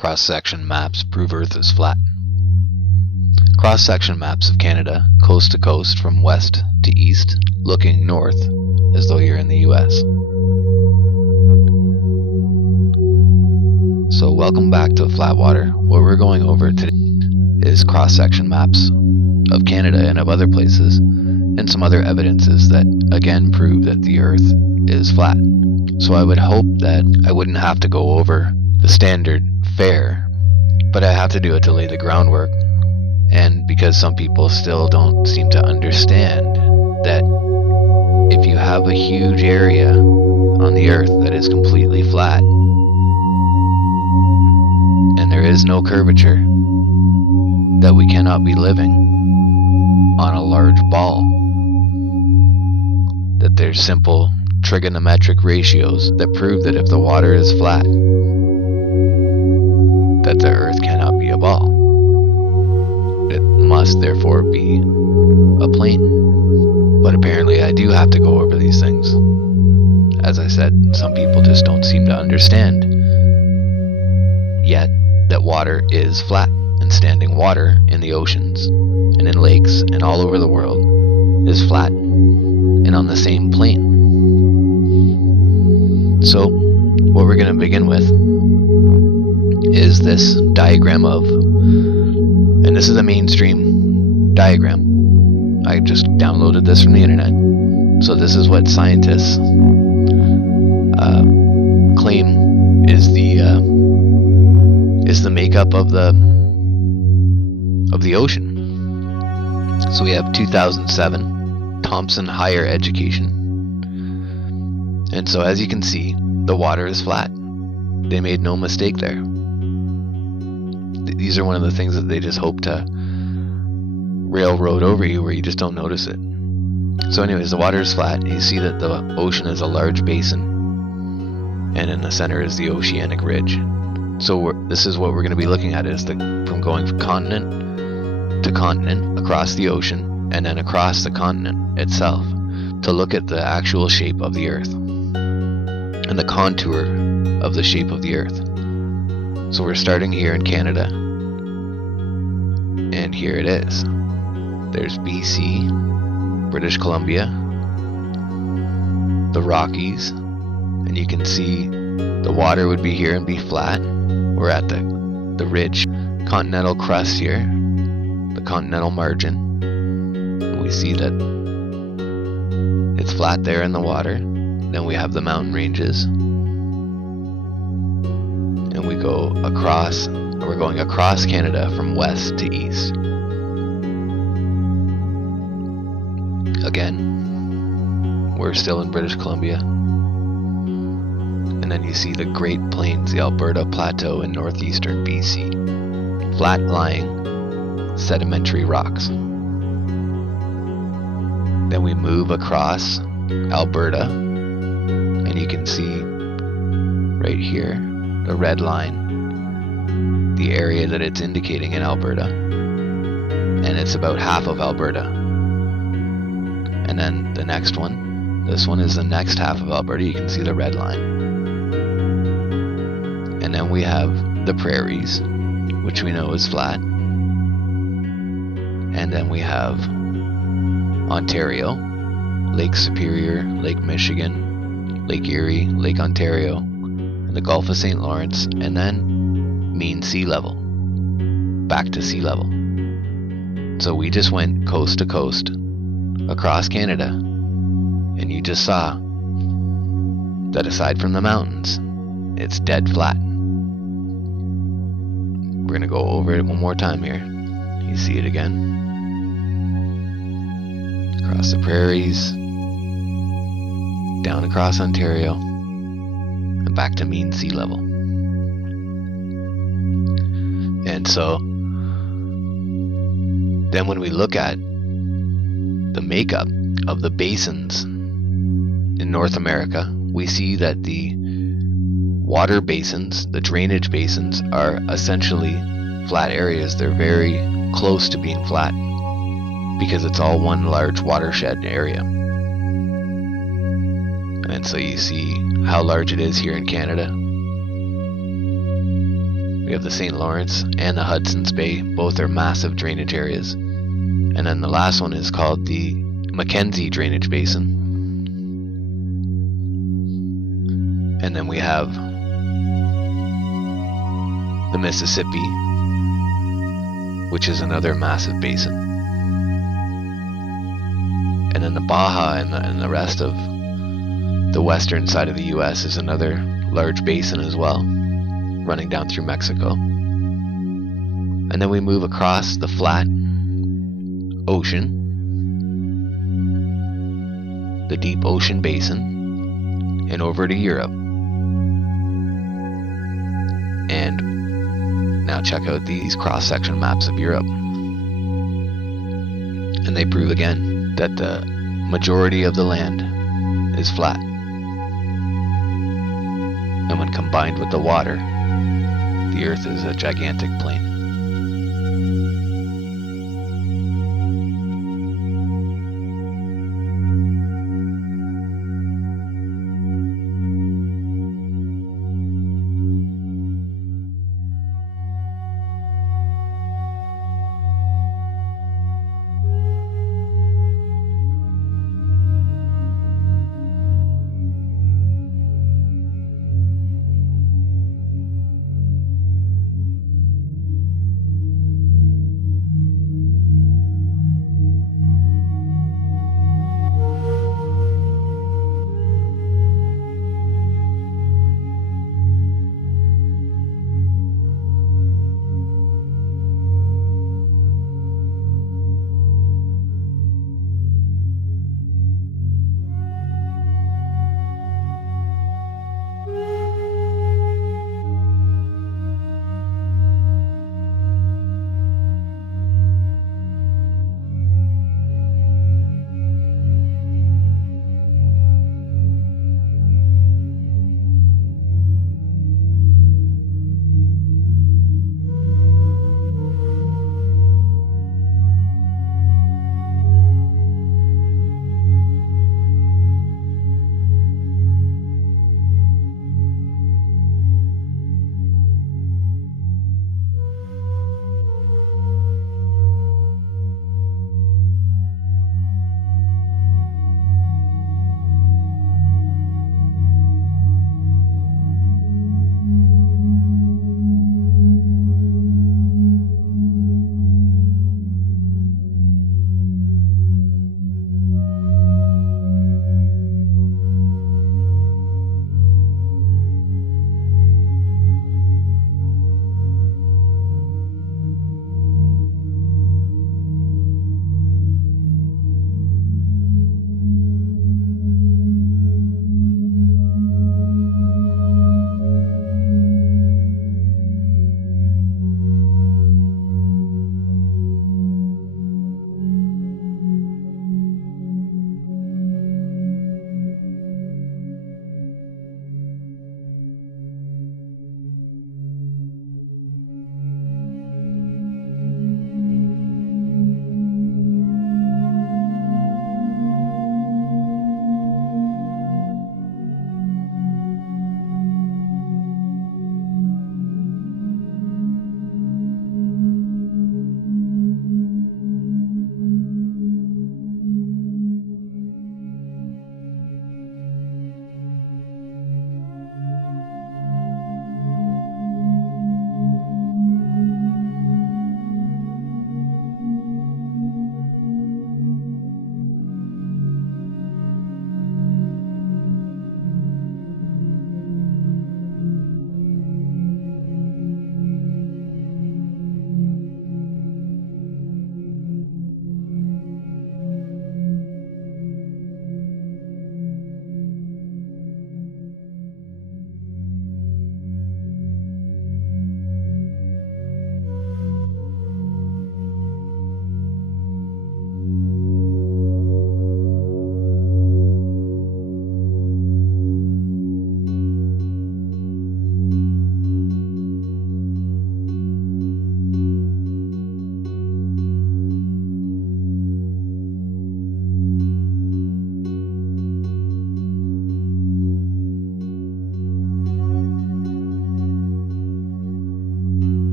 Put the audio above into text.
Cross-section maps prove Earth is flat. Cross-section maps of Canada, coast to coast from west to east, looking north as though you're in the U.S. So welcome back to Flatwater. What we're going over today is cross-section maps of Canada and of other places, and some other evidences that again prove that the Earth is flat. So I would hope that I wouldn't have to go over the standard fare, but I have to do it to lay the groundwork, and because some people still don't seem to understand that if you have a huge area on the Earth that is completely flat and there is no curvature, that we cannot be living on a large ball, that there's simple trigonometric ratios that prove that if the water is flat, that the Earth cannot be a ball. It must therefore be a plane. But apparently I do have to go over these things. As I said, some people just don't seem to understand yet that water is flat, and standing water in the oceans and in lakes and all over the world is flat and on the same plane. So what we're going to begin with is this diagram of, and this is a mainstream diagram. I just downloaded this from the internet. So this is what scientists claim is the makeup of the ocean. So we have 2007 Thomson Higher Education, and so as you can see, the water is flat. They made no mistake there. These are one of the things that they just hope to railroad over you, where you just don't notice it. So anyways, the water is flat. You see that the ocean is a large basin, and in the center is the oceanic ridge. So this is what we're going to be looking at, is from going from continent to continent across the ocean, and then across the continent itself, to look at the actual shape of the Earth and the contour of the shape of the Earth. So we're starting here in Canada, and here it is. There's BC, British Columbia, the Rockies, and you can see the water would be here and be flat. We're at the ridge, continental crust here, the continental margin. And we see that it's flat there in the water. Then we have the mountain ranges, and we go across. We're going across Canada from west to east. Again, we're still in British Columbia. And then you see the Great Plains, the Alberta Plateau in northeastern BC. Flat-lying sedimentary rocks. Then we move across Alberta, and you can see right here, the red line, the area that it's indicating in Alberta. And it's about half of Alberta. And then the next one, this one is the next half of Alberta. You can see the red line. And then we have the prairies, which we know is flat. And then we have Ontario, Lake Superior, Lake Michigan, Lake Erie, Lake Ontario, and the Gulf of St. Lawrence, and then mean sea level, back to sea level. So we just went coast to coast across Canada, and you just saw that aside from the mountains, it's dead flat. We're going to go over it one more time here. You see it again. Across the prairies, down across Ontario, and back to mean sea level. And so then when we look at the makeup of the basins in North America, we see that the water basins, the drainage basins, are essentially flat areas. They're very close to being flat because it's all one large watershed area. And so you see how large it is here in Canada. We have the St. Lawrence and the Hudson's Bay. Both are massive drainage areas. And then the last one is called the Mackenzie Drainage Basin. And then we have the Mississippi, which is another massive basin. And then the Baja and the rest of the western side of the U.S. is another large basin as well, running down through Mexico. And then we move across the flat ocean, the deep ocean basin, and over to Europe. And now check out these cross-section maps of Europe. And they prove again that the majority of the land is flat. And when combined with the water, the Earth is a gigantic plain.